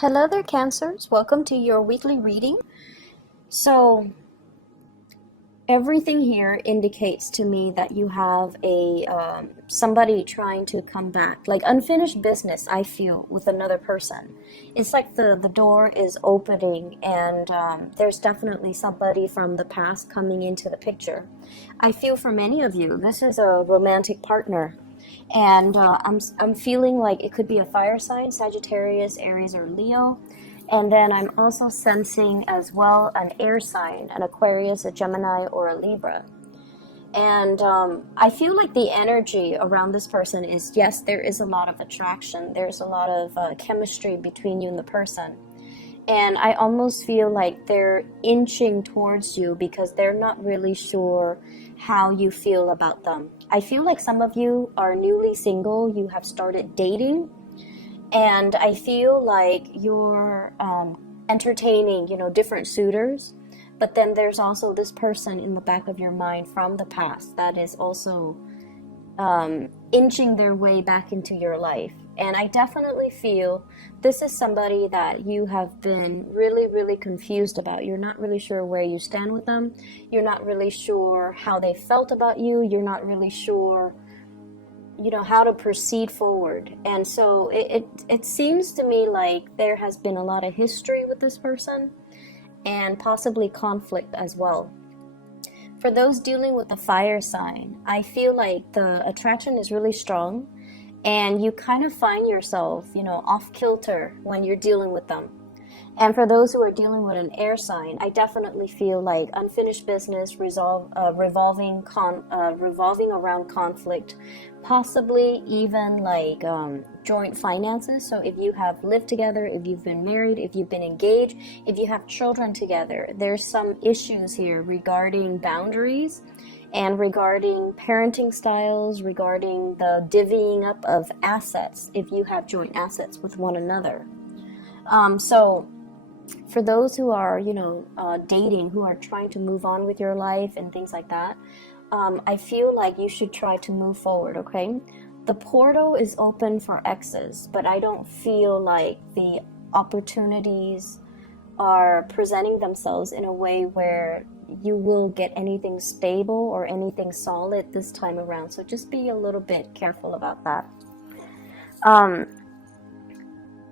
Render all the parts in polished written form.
Hello there, Cancers. Welcome to your weekly reading. So, everything here indicates to me that you have a somebody trying to come back, like unfinished business. I feel with another person. It's like the door is opening, and there's definitely somebody from the past coming into the picture. I feel for many of you, this is a romantic partner. And I'm feeling like it could be a fire sign, Sagittarius, Aries, or Leo. And then I'm also sensing as well an air sign, an Aquarius, a Gemini, or a Libra. And I feel like the energy around this person is, yes, there is a lot of attraction. There's a lot of chemistry between you and the person. And I almost feel like they're inching towards you because they're not really sure how you feel about them. I feel like some of you are newly single, you have started dating, and I feel like you're entertaining, different suitors. But then there's also this person in the back of your mind from the past that is also inching their way back into your life. And I definitely feel this is somebody that you have been really, really confused about. You're not really sure where you stand with them. You're not really sure how they felt about you. You're not really sure, how to proceed forward. And so it seems to me like there has been a lot of history with this person and possibly conflict as well. For those dealing with the fire sign, I feel like the attraction is really strong and you kind of find yourself, off kilter when you're dealing with them. And for those who are dealing with an air sign, I definitely feel like unfinished business revolving around conflict, possibly even like joint finances. So if you have lived together, if you've been married, if you've been engaged, if you have children together, there's some issues here regarding boundaries and regarding parenting styles, regarding the divvying up of assets if you have joint assets with one another. So for those who are, dating, who are trying to move on with your life and things like that, I feel like you should try to move forward, okay? The portal is open for exes, but I don't feel like the opportunities are presenting themselves in a way where you will get anything stable or anything solid this time around. So just be a little bit careful about that.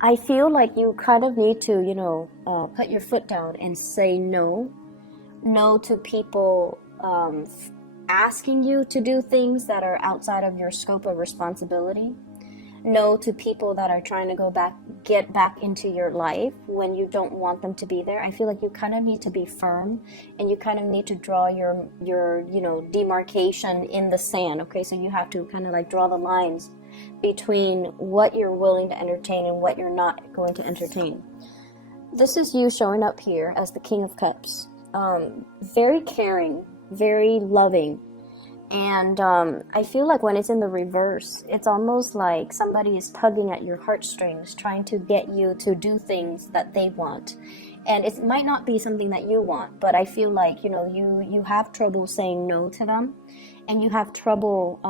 I feel like you kind of need to, put your foot down and say no. No to people asking you to do things that are outside of your scope of responsibility. No to people that are trying to get back into your life when you don't want them to be there. I feel like you kind of need to be firm and you kind of need to draw your demarcation in the sand, okay? So you have to kind of like draw the lines between what you're willing to entertain and what you're not going to entertain. This is you showing up here as the King of Cups. Very caring, very loving. And I feel like when it's in the reverse, it's almost like somebody is tugging at your heartstrings, trying to get you to do things that they want. And it might not be something that you want, but I feel like, you have trouble saying no to them. And you have trouble,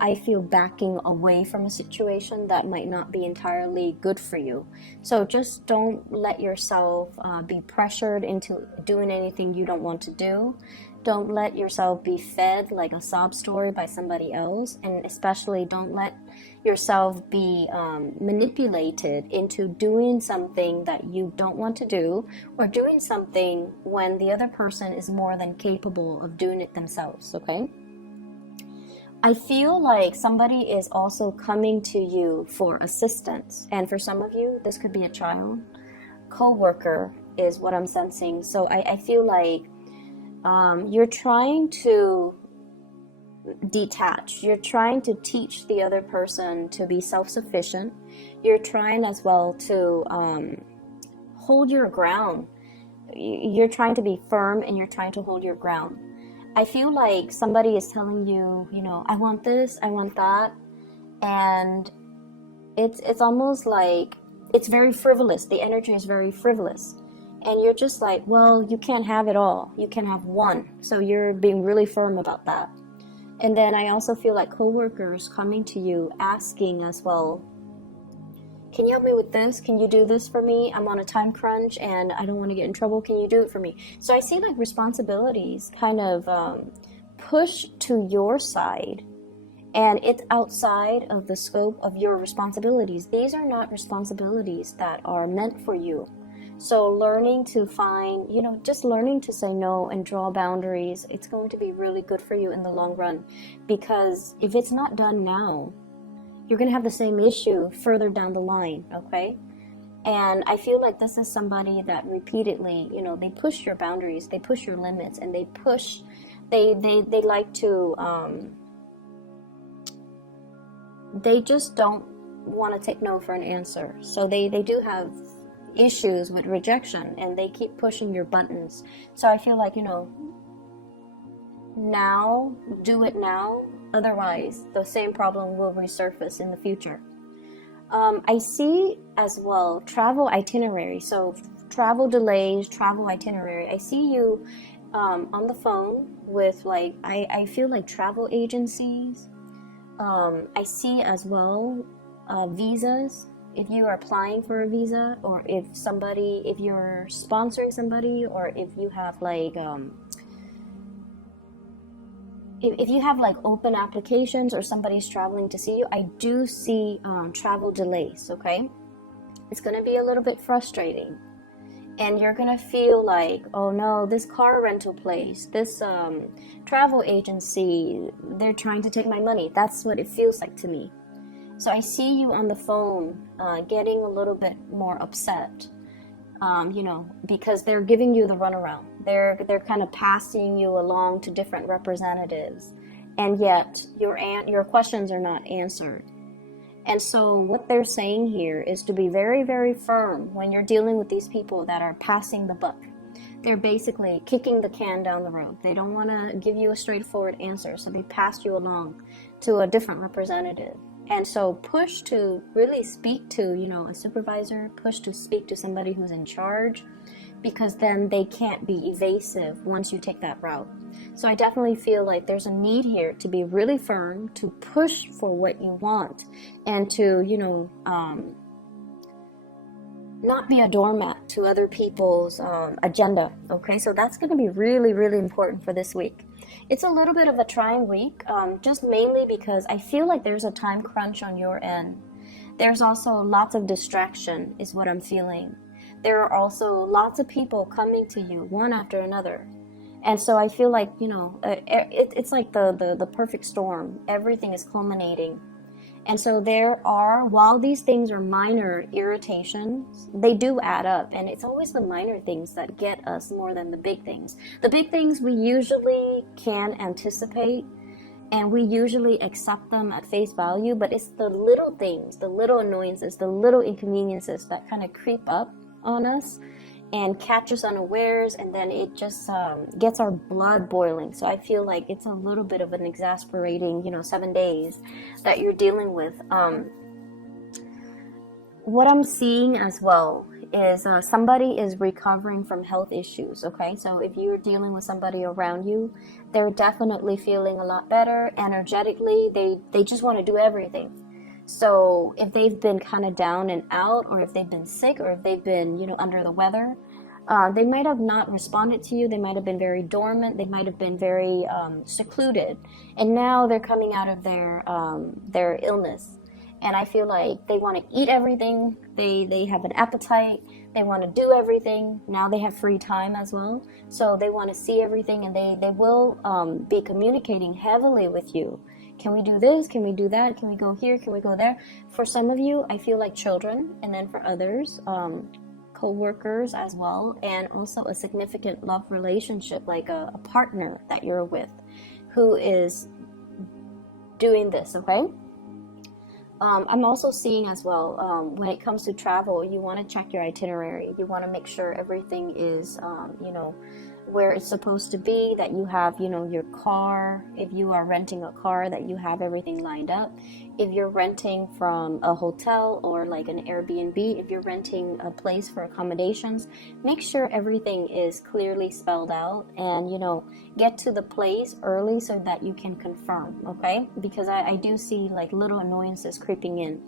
I feel, backing away from a situation that might not be entirely good for you. So just don't let yourself be pressured into doing anything you don't want to do. Don't let yourself be fed like a sob story by somebody else. And especially don't let yourself be manipulated into doing something that you don't want to do, or doing something when the other person is more than capable of doing it themselves, okay? I feel like somebody is also coming to you for assistance. And for some of you, this could be a child. Co-worker is what I'm sensing. So I feel like you're trying to detach. You're trying to teach the other person to be self-sufficient. You're trying as well to hold your ground. You're trying to be firm and you're trying to hold your ground. I feel like somebody is telling you, I want this, I want that, and it's almost like it's very frivolous. The energy is very frivolous, and you're just like, well, you can't have it all. You can have one. So you're being really firm about that. And then I also feel like coworkers coming to you asking as well, can you help me with this? Can you do this for me? I'm on a time crunch and I don't want to get in trouble. Can you do it for me? So I see like responsibilities kind of push to your side, and it's outside of the scope of your responsibilities. These are not responsibilities that are meant for you. So learning to find, just learning to say no and draw boundaries, it's going to be really good for you in the long run. Because if it's not done now, you're going to have the same issue further down the line, okay? And I feel like this is somebody that repeatedly, they push your boundaries, they push your limits, and they like to, they just don't want to take no for an answer. So they do have issues with rejection, and they keep pushing your buttons. So I feel like, now, do it now. Otherwise, the same problem will resurface in the future. I see as well travel itinerary. So travel delays, travel itinerary. I see you on the phone with like, I feel like travel agencies. I see as well visas. If you are applying for a visa, or if you're sponsoring somebody, or if you have like if you have like open applications, or somebody's traveling to see you, I do see travel delays, okay? It's going to be a little bit frustrating. And you're going to feel like, oh no, this car rental place, this travel agency, they're trying to take my money. That's what it feels like to me. So I see you on the phone getting a little bit more upset. Because they're giving you the runaround. They're kind of passing you along to different representatives, and yet your questions are not answered. And so what they're saying here is to be very, very firm when you're dealing with these people that are passing the buck. They're basically kicking the can down the road. They don't want to give you a straightforward answer, so they pass you along to a different representative. And so push to really speak to, a supervisor, push to speak to somebody who's in charge, because then they can't be evasive once you take that route. So I definitely feel like there's a need here to be really firm, to push for what you want, and to, not be a doormat to other people's agenda, okay? So that's going to be really, really important for this week. It's a little bit of a trying week, just mainly because I feel like there's a time crunch on your end. There's also lots of distraction is what I'm feeling. There are also lots of people coming to you one after another. And so I feel like, it's like the perfect storm. Everything is culminating. And so while these things are minor irritations, they do add up. And it's always the minor things that get us more than the big things. The big things we usually can anticipate, and we usually accept them at face value, but it's the little things, the little annoyances, the little inconveniences that kind of creep up on us and catch us unawares, and then it just gets our blood boiling. So I feel like it's a little bit of an exasperating, 7 days that you're dealing with. What I'm seeing as well is somebody is recovering from health issues, okay? So if you're dealing with somebody around you, they're definitely feeling a lot better energetically. They just want to do everything. So if they've been kind of down and out, or if they've been sick, or if they've been, under the weather, they might have not responded to you. They might have been very dormant. They might have been very secluded. And now they're coming out of their illness. And I feel like they want to eat everything. They have an appetite. They want to do everything. Now they have free time as well. So they want to see everything, and they will be communicating heavily with you. Can we do this? Can we do that? Can we go here? Can we go there? For some of you, I feel like children, and then for others, co-workers as well, and also a significant love relationship, like a partner that you're with who is doing this, okay? I'm also seeing as well, when it comes to travel, you want to check your itinerary. You want to make sure everything is, where it's supposed to be, that you have, your car. If you are renting a car, that you have everything lined up. If you're renting from a hotel or like an Airbnb, if you're renting a place for accommodations, make sure everything is clearly spelled out, and, get to the place early so that you can confirm, okay? Because I do see like little annoyances creeping in.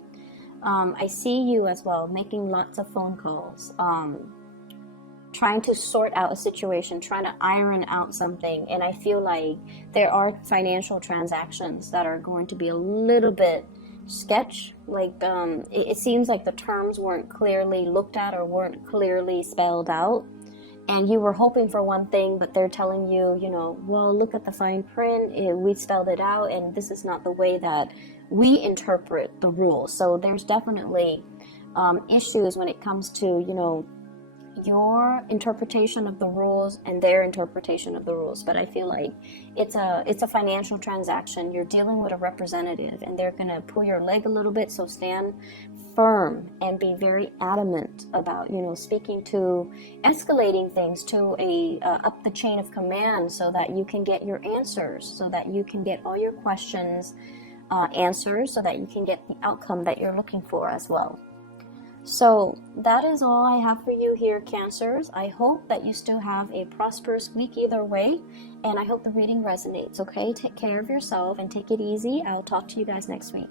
I see you as well making lots of phone calls, trying to sort out a situation, trying to iron out something. And I feel like there are financial transactions that are going to be a little bit sketch. Like it seems like the terms weren't clearly looked at or weren't clearly spelled out. And you were hoping for one thing, but they're telling you, you know, well, look at the fine print. We spelled it out, and this is not the way that we interpret the rules. So there's definitely issues when it comes to, you know, your interpretation of the rules and their interpretation of the rules. But I feel like it's a financial transaction. You're dealing with a representative, and they're gonna pull your leg a little bit. So stand firm and be very adamant about, you know, speaking to, escalating things to a up the chain of command, so that you can get your answers, so that you can get all your questions answers, so that you can get the outcome that you're looking for as well. So that is all I have for you here, Cancers. I hope that you still have a prosperous week either way, and I hope the reading resonates, okay? Take care of yourself and take it easy. I'll talk to you guys next week.